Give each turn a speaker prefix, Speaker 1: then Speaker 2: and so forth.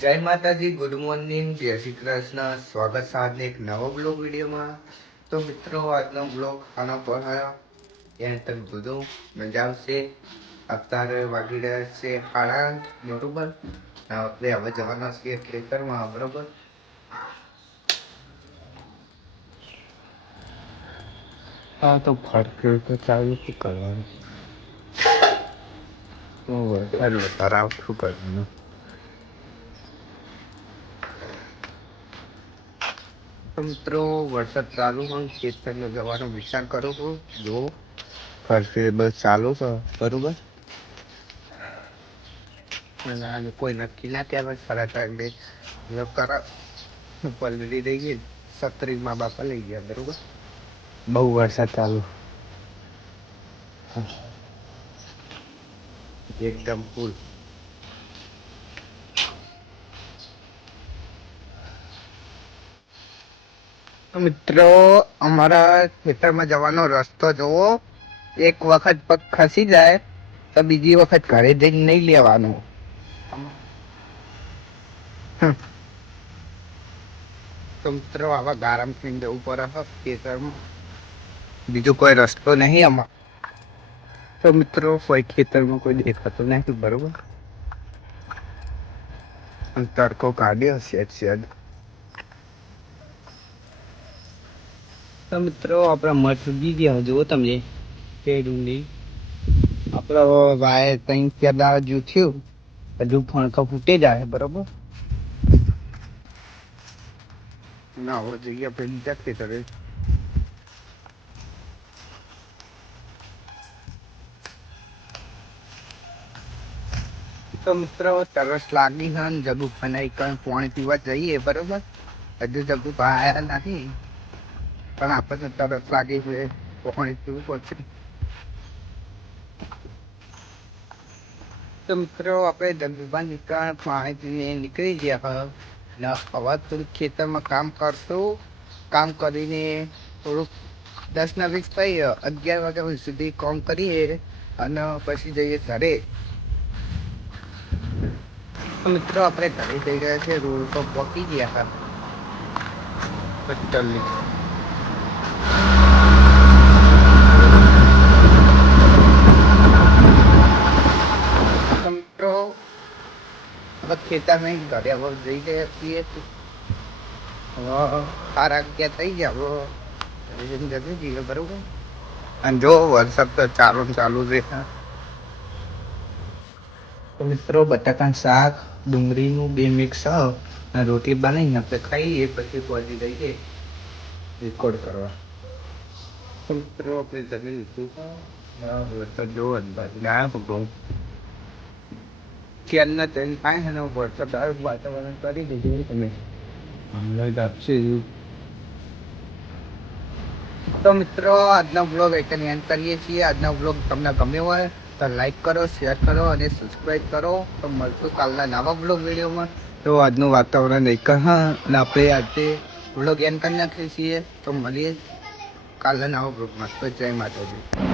Speaker 1: જય માતાજી good morning જય શ્રી કૃષ્ણ. સ્વાગત સાધને એક નવો બ્લોગ વિડીયોમાં. તો મિત્રો આજનો બ્લોગ આનો પર એને તમે બધું મજા આવશે. અત્યારે વાગી રહ્યા છે આઠ, બરોબર? આપણે હવે જવાના છીએ ખેતરમાં બરોબર? હા તો ફરક તો ચાલુ શું કરવાનું? બરાબર શું કરવાનું મિત્રો, વરસાદ ચાલુ હોય ખેતરમાં જવાનો વિચાર કરું છું. જો ફરશે, બસ ચાલુ છે. બરોબર? કોઈ નક્કી ના કહેવાય સારા ટાઈમે કરા પલડી રહી ગઈ સત્રીસમાં બાપા લઈ ગયા, બરોબર? બહુ વરસાદ ચાલુ. એકદમ ફૂલ મિત્રો, અમારા ખેતરમાં જવાનો રસ્તો જોવો એક વખત પગ ખસી જાય, તો બીજી વખત ઘરે જઈને નહીં લેવાનું. તો મિત્રો, આવા ગારમ થઈને જવું પડે છે ખેતરમાં. બીજો કોઈ રસ્તો નહીં આમાં. તો મિત્રો, કોઈ ખેતરમાં કોઈ દેખાતો નથી બરોબર? તડકો કાઢ્યો છે તો મિત્રો આપણા મઠ બીજા જુઓ તમે તે ડુંગળી આપણો વાય ત્રણ ચાર દાડા જેવું થયું. હજુ ફણકા ફૂટે જાય બરોબર? ના હોય જઈએ આપણે જાગતી કરે તો મિત્રો તરસ લાગી છે જગુ બનાવી કઈ પાણી પીવા જઈએ બરોબર? હજુ જગુ ભાયા નથી. પણ આપણને તરત લાગી છે પાણી પીવું પડશે. તો મિત્રો, આપણે ધંધુભાઈ નીકળ પાણી નીકળી ગયા ને હવે થોડુંક ખેતરમાં કામ કરશું. કામ કરીને થોડુંક દસ ના વીસ થઈ અગિયાર વાગ્યા સુધી કામ કરીએ અને પછી જઈએ ઘરે. મિત્રો, આપણે ઘરે જઈ ગયા છે રોડ પર પહોંચી ગયા હતા. પટ્ટલી તો મિત્રો હવે નહીં, ઘરે હવે જઈ ગયા છીએ. સારા અગિયાર થઈ ગયા, હવે ઘરે જઈએ, બરોબર? અને જો વરસાદ તો ચાલુ ચાલુ છે. મિત્રો, બટાકાનું શાક, ડુંગળીનું બે મિક્સ અને રોટી બનાવીને આપણે ખાઈએ, પછી પહોંચી જઈએ રેકોર્ડ કરવા. મિત્રો, આપણે જમી લીધું. જ. બાકી ના પકડો ક્યારના ટ્રેન થાય છે ને વરસાદ આવે વાતાવરણ કરી દીધું તમે. આપશે તો મિત્રો, આજનો બ્લોગ અહીંયા એન્ડ કરીએ છીએ. આજનો બ્લોગ તમને ગમ્યો હોય તો લાઈક કરો શેર કરો અને સબસ્ક્રાઈબ કરો. તો મળશું કાલના નવા બ્લોગ વિડીયોમાં. તો આજનું વાતાવરણ એક હા, અને આપણે આજે બ્લોગ એન્ડ કરી નાખીએ છીએ. તો મળીએ કાલના નવા બ્લોગમાં તો જય માતાજી.